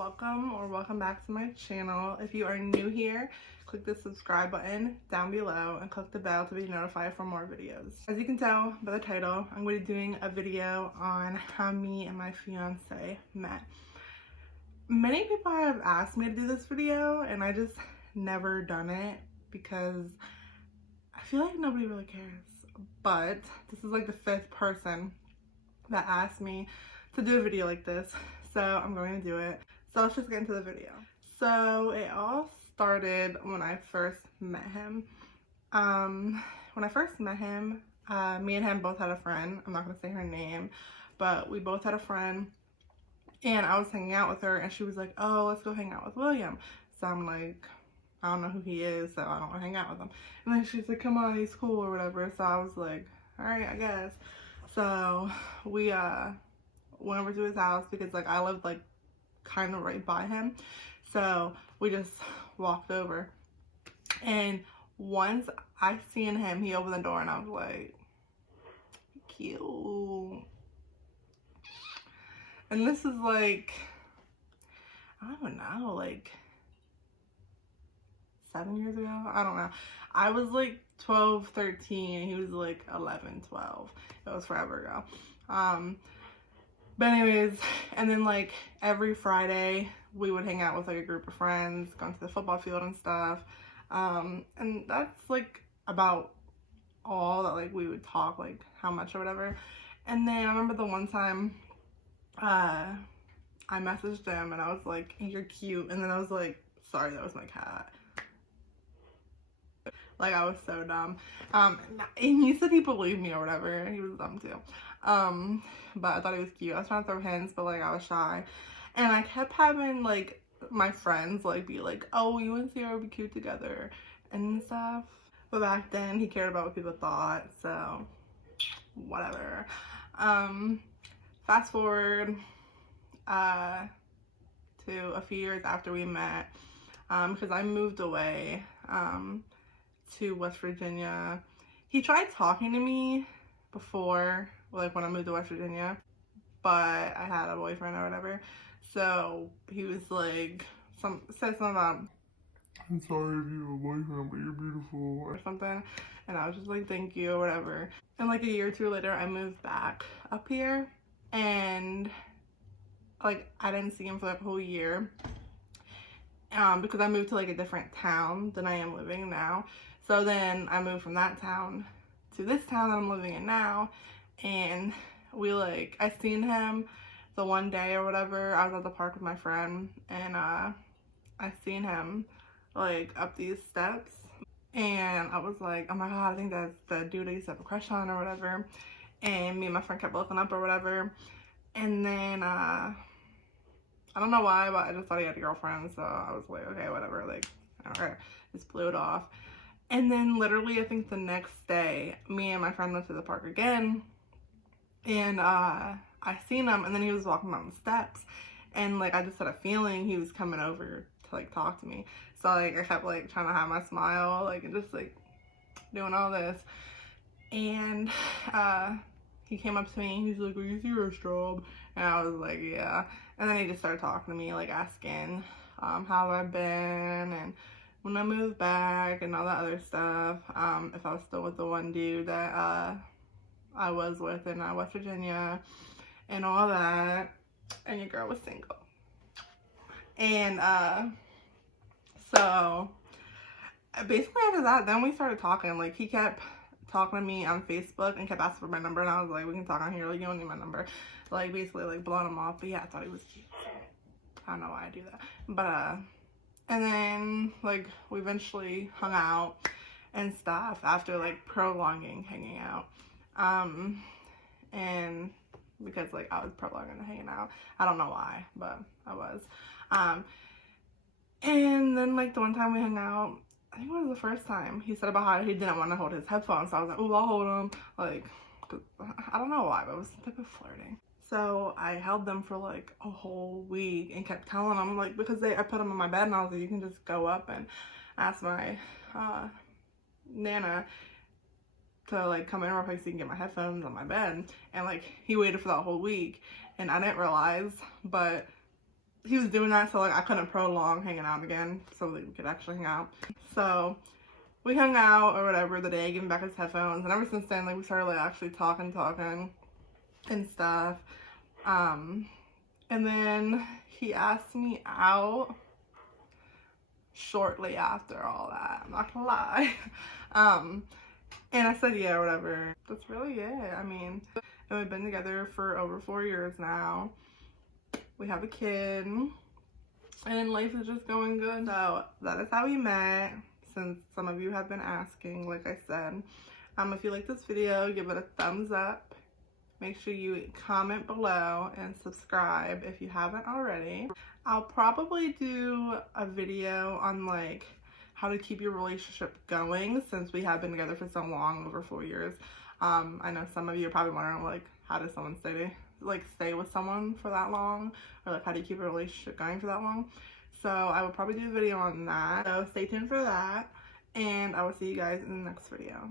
welcome back to my channel. If you are new here, click the subscribe button down below and click the bell to be notified for more videos. As you can tell by the title, I'm going to be doing a video on how me and my fiance met. Many people have asked me to do this video and I just never done it because I feel like nobody really cares. But this is like the 5th person that asked me to do a video like this, so I'm going to do it. So let's just get into the video. So it all started when I first met him. When I first met him, me and him both had a friend. I'm not going to say her name, but we both had a friend. And I was hanging out with her and she was like, oh, let's go hang out with William. So I'm like, I don't know who he is, so I don't want to hang out with him. And then she's like, come on, he's cool or whatever. So I was like, all right, I guess. So we went over to his house because like I lived like kind of right by him. So we just walked over. And once I seen him, he opened the door and I was like, cute. And this is like, I don't know, like 7 years ago? I don't know. I was like 12, 13. He was like 11, 12. It was forever ago. But anyways, and then like every Friday we would hang out with like a group of friends, going to the football field and stuff. And that's like about all that like we would talk, like how much or whatever. And then I remember the one time I messaged him and I was like, you're cute. And then I was like, sorry, that was my cat. Like, I was so dumb. And he said he believed me or whatever. He was dumb too. But I thought he was cute. I was trying to throw hints, but like I was shy. And I kept having like my friends like be like, oh, you and Sierra would be cute together and stuff. But back then he cared about what people thought, so whatever. Fast forward to a few years after we met, because I moved away to West Virginia. He tried talking to me before, like when I moved to West Virginia, but I had a boyfriend or whatever. So he was like, said something about, I'm sorry if you have a boyfriend, but you're beautiful or something. And I was just like, thank you or whatever. And like a year or two later, I moved back up here and like I didn't see him for like a whole year. Because I moved to like a different town than I am living in now. So then I moved from that town to this town that I'm living in now. And we like, I seen him the one day or whatever. I was at the park with my friend and I seen him like up these steps. And I was like, oh my God, I think that's the dude I used to have a crush on or whatever. And me and my friend kept looking up or whatever. And then I don't know why, but I just thought he had a girlfriend, so I was like, okay, whatever, like, alright, just blew it off. And then literally, I think the next day, me and my friend went to the park again, and I seen him, and then he was walking down the steps, and like, I just had a feeling he was coming over to like talk to me. So like, I kept like trying to hide my smile, like, and just like doing all this. And he came up to me, he's like, are you serious, Strobe? And I was like, yeah. And then he just started talking to me, like asking how I've been and when I moved back and all that other stuff. If I was still with the one dude that I was with in West Virginia and all that. And your girl was single. And so basically after that, then we started talking. Like he kept talking to me on Facebook and kept asking for my number, and I was like, we can talk on here, like you don't need my number, like basically like blowing him off. But yeah, I thought he was cute, so I don't know why I do that. But and then like we eventually hung out and stuff after like prolonging hanging out, and because like I was prolonging hanging out, I don't know why, but I was. And then like the one time we hung out, I think it was the first time, he said about how he didn't want to hold his headphones. So I was like, ooh, I'll hold them. Like, 'cause I don't know why, but it was some type of flirting. So I held them for like a whole week and kept telling them, like, because I put them on my bed and I was like, you can just go up and ask my Nana to like come in real quick so you can get my headphones on my bed. And like he waited for that whole week and I didn't realize, but he was doing that, so like I couldn't prolong hanging out again, so we could actually hang out. So we hung out or whatever the day, I gave him back his headphones, and ever since then, like, we started like actually talking and stuff. And then he asked me out shortly after all that. I'm not gonna lie. And I said yeah, whatever. That's really it. I mean, and we've been together for over 4 years now. We have a kid, and life is just going good. So that is how we met, since some of you have been asking, like I said. If you like this video, give it a thumbs up. Make sure you comment below and subscribe if you haven't already. I'll probably do a video on like how to keep your relationship going, since we have been together for so long, over 4 years. I know some of you are probably wondering, like, how does someone stay with someone for that long, or like how do you keep a relationship going for that long? So I will probably do a video on that. So stay tuned for that, and I will see you guys in the next video.